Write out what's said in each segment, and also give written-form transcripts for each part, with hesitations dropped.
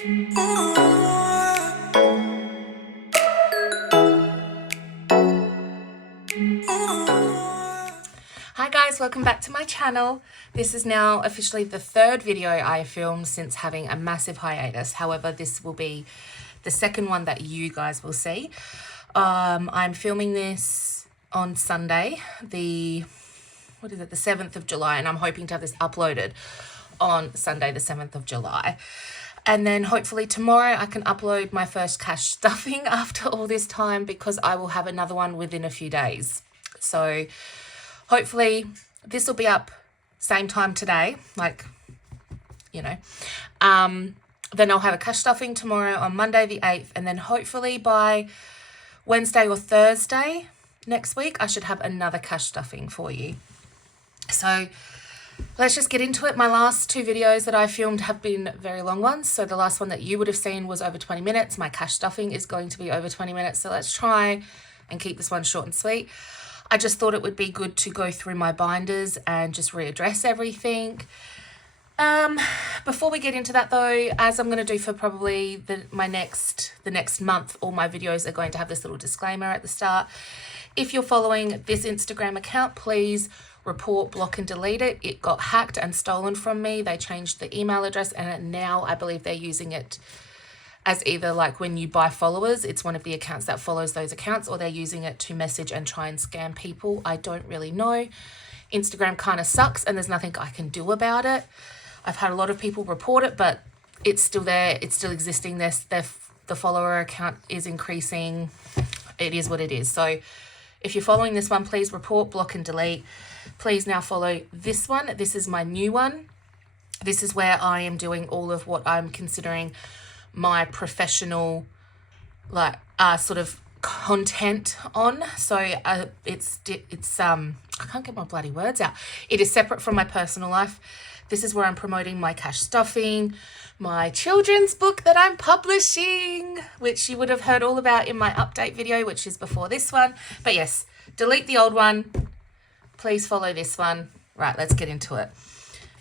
Hi guys, welcome back to my channel. This is now officially the third video I filmed since having a massive hiatus. However, this will be the second one that you guys will see. I'm filming this on Sunday, the 7th of July, and I'm hoping to have this uploaded on Sunday, the 7th of July. And then hopefully tomorrow I can upload my first cash stuffing after all this time, because I will have another one within a few days. So hopefully this will be up same time today, like, you know. Then I'll have a cash stuffing tomorrow on Monday the 8th, and then hopefully by Wednesday or Thursday next week I should have another cash stuffing for you. So let's just get into it. My last two videos that I filmed have been very long ones. So the last one that you would have seen was over 20 minutes. My cash stuffing is going to be over 20 minutes. So let's try and keep this one short and sweet. I just thought it would be good to go through my binders and just readdress everything. Before we get into that though, as I'm going to do for probably the next month, all my videos are going to have this little disclaimer at the start. If you're following this Instagram account, please report, block and delete it. It got hacked and stolen from me. They changed the email address, and now I believe they're using it as either like when you buy followers, it's one of the accounts that follows those accounts, or they're using it to message and try and scam people. I don't really know. Instagram kind of sucks and there's nothing I can do about it. I've had a lot of people report it, but it's still there. It's still existing. The follower account is increasing. It is what it is. So if you're following this one, please report, block and delete. Please now follow this one. This is my new one. This is where I am doing all of what I'm considering my professional sort of content on. So it's I can't get my bloody words out. It is separate from my personal life. This is where I'm promoting my cash stuffing, my children's book that I'm publishing, which you would have heard all about in my update video, which is before this one. But yes, delete the old one. Please follow this one. Right, let's get into it.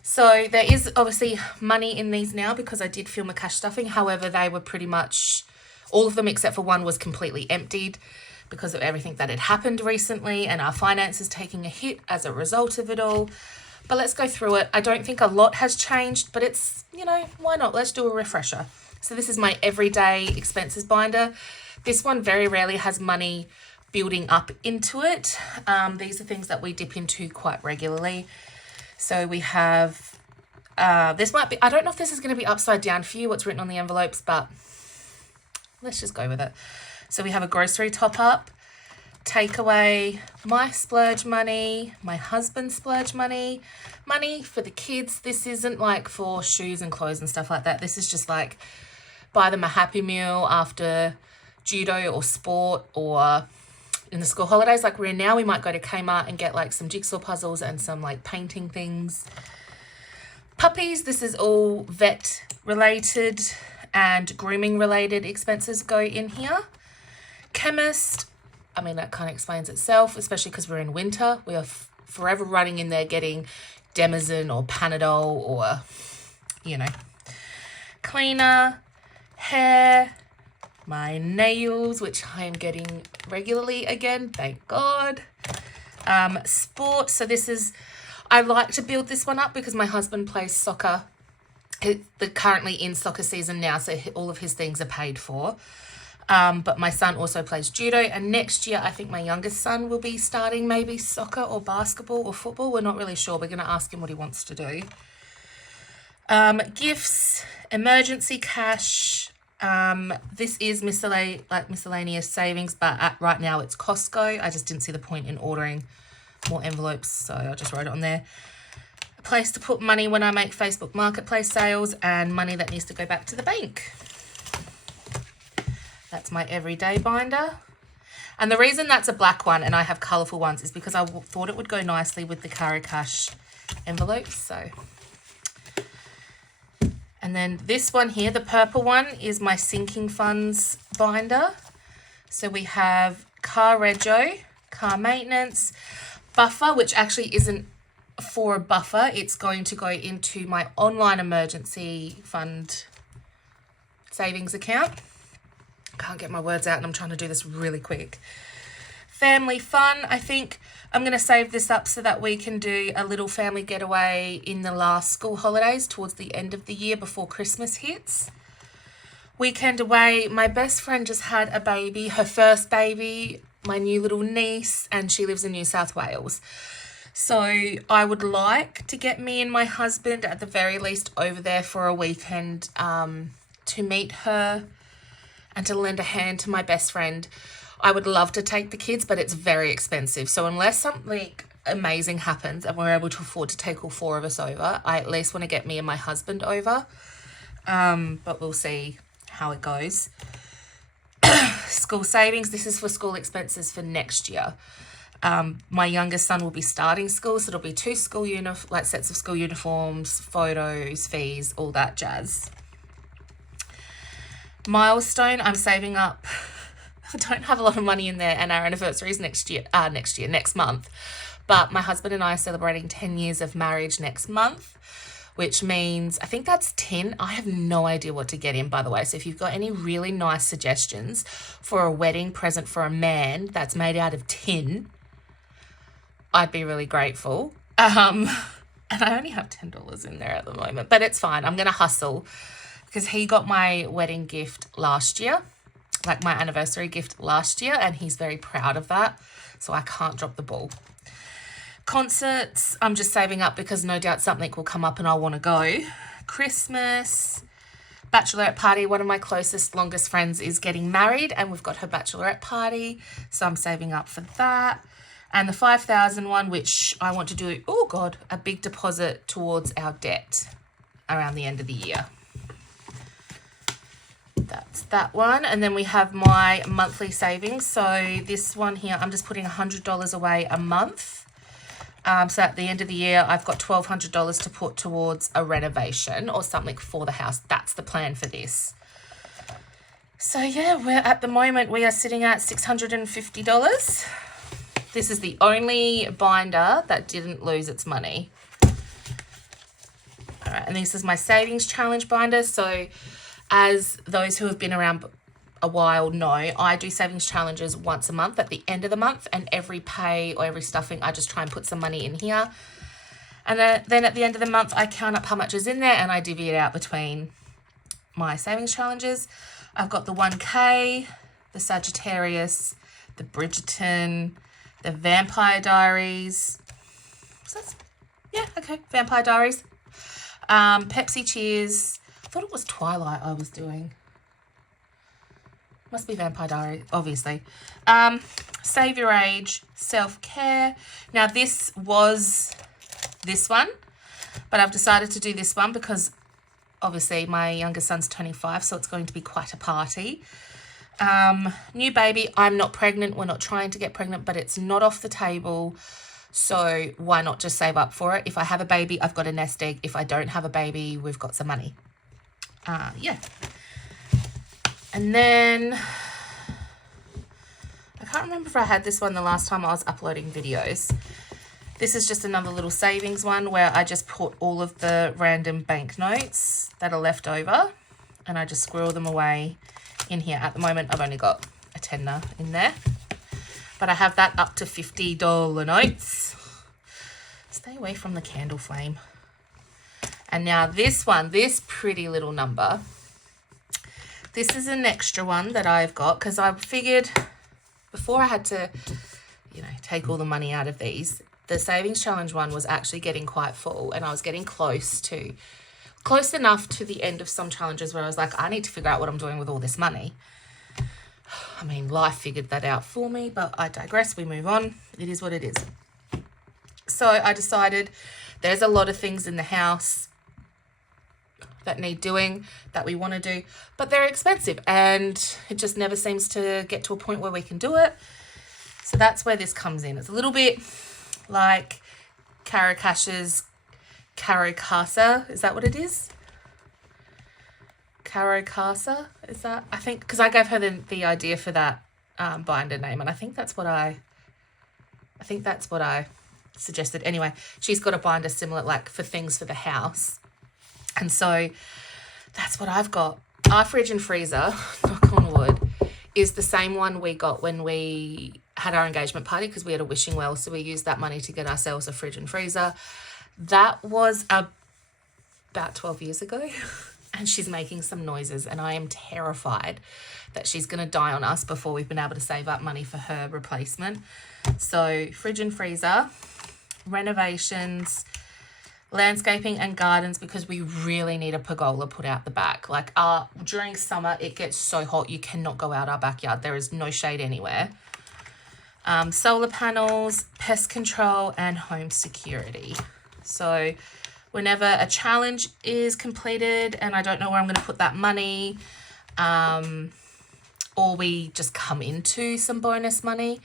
So there is obviously money in these now because I did film a cash stuffing. However, they were pretty much, all of them except for one was completely emptied because of everything that had happened recently, and our finances taking a hit as a result of it all. But let's go through it. I don't think a lot has changed, but it's, you know, why not? Let's do a refresher. So this is my everyday expenses binder. This one very rarely has money building up into it. These are things that we dip into quite regularly. So we have, this might be, I don't know if this is going to be upside down for you, what's written on the envelopes, but let's just go with it. So we have a grocery top up, takeaway, my splurge money, my husband's splurge money, money for the kids. This isn't like for shoes and clothes and stuff like that. This is just like buy them a Happy Meal after judo or sport, or in the school holidays like we're in now, we might go to Kmart and get like some jigsaw puzzles and some like painting things. Puppies, this is all vet related and grooming related expenses go in here. Chemist, I mean, that kind of explains itself, especially because we're in winter. We are forever running in there getting Demazin or Panadol or, you know. Cleaner, hair, my nails, which I am getting regularly again, thank God. Sport, so this is, I like to build this one up because my husband plays soccer. They're currently in soccer season now, so all of his things are paid for. But my son also plays judo, and next year I think my youngest son will be starting maybe soccer or basketball or football. We're not really sure. We're going to ask him what he wants to do. Gifts, emergency cash. This is miscellaneous savings, but right now it's Costco. I just didn't see the point in ordering more envelopes, so I just wrote it on there. A place to put money when I make Facebook Marketplace sales, and money that needs to go back to the bank. That's my everyday binder. And the reason that's a black one and I have colourful ones is because I thought it would go nicely with the Carocash envelopes. So, and then this one here, the purple one, is my sinking funds binder. So we have car rego, car maintenance, buffer, which actually isn't for a buffer. It's going to go into my online emergency fund savings account. Can't get my words out and I'm trying to do this really quick. Family fun. I think I'm going to save this up so that we can do a little family getaway in the last school holidays towards the end of the year before Christmas hits. Weekend away. My best friend just had a baby, her first baby, my new little niece, and she lives in New South Wales. So I would like to get me and my husband at the very least over there for a weekend to meet her and to lend a hand to my best friend. I would love to take the kids, but it's very expensive. So unless something amazing happens and we're able to afford to take all 4 of us over, I at least want to get me and my husband over. But we'll see how it goes. School savings. This is for school expenses for next year. My youngest son will be starting school, so it'll be 2 school sets of school uniforms, photos, fees, all that jazz. Milestone. I'm saving up. I don't have a lot of money in there, and our anniversary is next month. But my husband and I are celebrating 10 years of marriage next month, which means I think that's 10. I have no idea what to get in, by the way. So if you've got any really nice suggestions for a wedding present for a man that's made out of tin, I'd be really grateful. And I only have $10 in there at the moment, but it's fine. I'm going to hustle because he got my wedding gift last year. Like my anniversary gift last year, and he's very proud of that, so I can't drop the ball. Concerts, I'm just saving up because no doubt something will come up and I'll want to go. Christmas, bachelorette party. One of my closest, longest friends is getting married and we've got her bachelorette party, so I'm saving up for that. And the 5,000 one, which I want to do, oh God, a big deposit towards our debt around the end of the year. That's that one. And then we have my monthly savings. So this one here, I'm just putting $100 away a month. So at the end of the year, I've got $1,200 to put towards a renovation or something for the house. That's the plan for this. So yeah, at the moment, we are sitting at $650. This is the only binder that didn't lose its money. All right, and this is my savings challenge binder. So as those who have been around a while know, I do savings challenges once a month at the end of the month, and every pay or every stuffing, I just try and put some money in here. And then at the end of the month, I count up how much is in there and I divvy it out between my savings challenges. I've got the 1K, the Sagittarius, the Bridgerton, the Vampire Diaries. Yeah, okay, Vampire Diaries. Pepsi Cheers. I thought it was Twilight I was doing. Must be Vampire Diary, obviously. Save Your Age, Self-Care. Now, this was this one, but I've decided to do this one because, obviously, my younger son's 25, so it's going to be quite a party. New baby. I'm not pregnant. We're not trying to get pregnant, but it's not off the table. So why not just save up for it? If I have a baby, I've got a nest egg. If I don't have a baby, we've got some money. Yeah. And then I can't remember if I had this one the last time I was uploading videos. This is just another little savings one where I just put all of the random banknotes that are left over and I just squirrel them away in here. At the moment, I've only got a tenner in there, but I have that up to $50 notes. Stay away from the candle flame. And now this one, this pretty little number, this is an extra one that I've got because I figured before I had to, take all the money out of these, the savings challenge one was actually getting quite full and I was getting close enough to the end of some challenges where I was like, I need to figure out what I'm doing with all this money. I mean, life figured that out for me, but I digress. We move on. It is what it is. So I decided there's a lot of things in the house that need doing, that we want to do, but they're expensive and it just never seems to get to a point where we can do it. So that's where this comes in. It's a little bit like Carocash's Carocasa. Is that what it is? Carocasa? Is that? I think, because I gave her the idea for that binder name, and I think that's what I suggested. Anyway, she's got a binder similar, like for things for the house. And so that's what I've got. our fridge and freezer, knock on wood, is the same one we got when we had our engagement party, because we had a wishing well, so we used that money to get ourselves a fridge and freezer. That was about 12 years ago. And she's making some noises, and I am terrified that she's going to die on us before we've been able to save up money for her replacement. So fridge and freezer, renovations, landscaping and gardens, because we really need a pergola put out the back. Like during summer, it gets so hot you cannot go out our backyard. There is no shade anywhere. Solar panels, pest control, and home security. So whenever a challenge is completed and I don't know where I'm going to put that money, or we just come into some bonus money,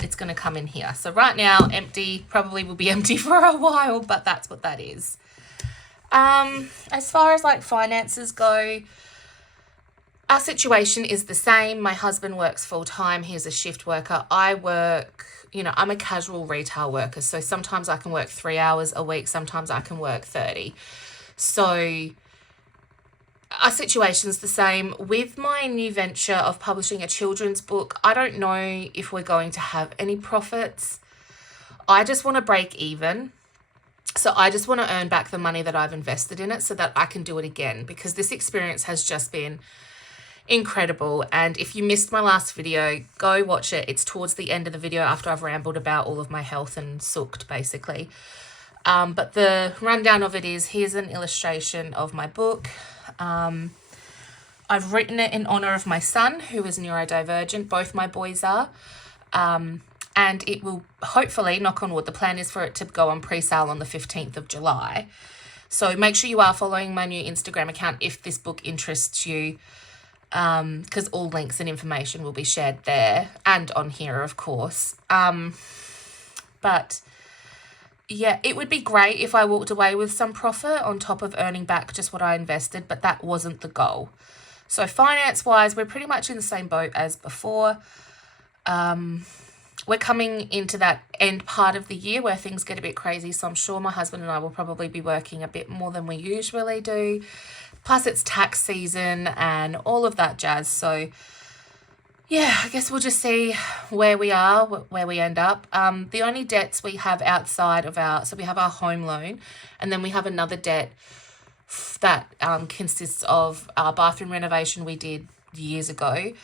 it's going to come in here. So right now, empty, probably will be empty for a while, but that's what that is. As far as like finances go, our situation is the same. My husband works full time. He's a shift worker. I work, I'm a casual retail worker. So sometimes I can work 3 hours a week. Sometimes I can work 30. So our situation's the same. With my new venture of publishing a children's book, I don't know if we're going to have any profits. I just want to break even. So I just want to earn back the money that I've invested in it so that I can do it again, because this experience has just been incredible. And if you missed my last video, go watch it. It's towards the end of the video after I've rambled about all of my health and sooked basically. But the rundown of it is, here's an illustration of my book. I've written it in honor of my son, who is neurodivergent. Both my boys are. And it will hopefully, knock on wood, the plan is for it to go on pre-sale on the 15th of July. So make sure you are following my new Instagram account if this book interests you, because all links and information will be shared there and on here, of course. But yeah, it would be great if I walked away with some profit on top of earning back just what I invested, but that wasn't the goal. So finance-wise, we're pretty much in the same boat as before. We're coming into that end part of the year where things get a bit crazy, so I'm sure my husband and I will probably be working a bit more than we usually do. Plus, it's tax season and all of that jazz. So, yeah, I guess we'll just see where we are, where we end up. The only debts we have outside of so we have our home loan, and then we have another debt that consists of our bathroom renovation we did years ago.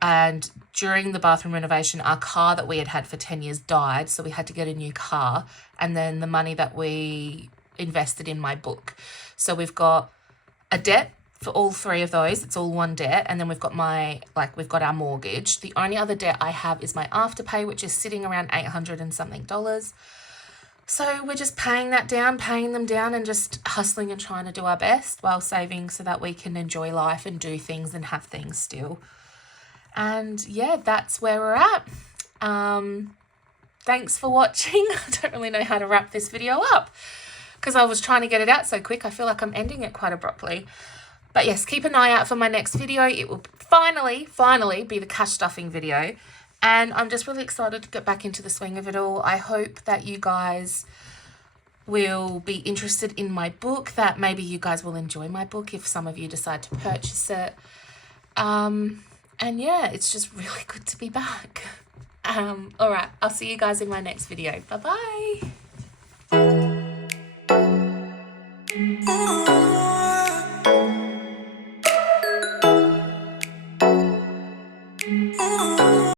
And during the bathroom renovation, our car that we had had for 10 years died, so we had to get a new car. And then the money that we invested in my book. So we've got a debt for all three of those. It's all one debt. And then we've got we've got our mortgage. The only other debt I have is my Afterpay, which is sitting around $800 and something. So we're just paying them down, and just hustling and trying to do our best while saving so that we can enjoy life and do things and have things still. And yeah, that's where we're at. Thanks for watching. I don't really know how to wrap this video up because I was trying to get it out so quick. I feel like I'm ending it quite abruptly. But yes, keep an eye out for my next video. It will finally be the cash stuffing video. And I'm just really excited to get back into the swing of it all. I hope that you guys will be interested in my book, that maybe you guys will enjoy my book if some of you decide to purchase it. And yeah, it's just really good to be back. All right, I'll see you guys in my next video. Bye-bye.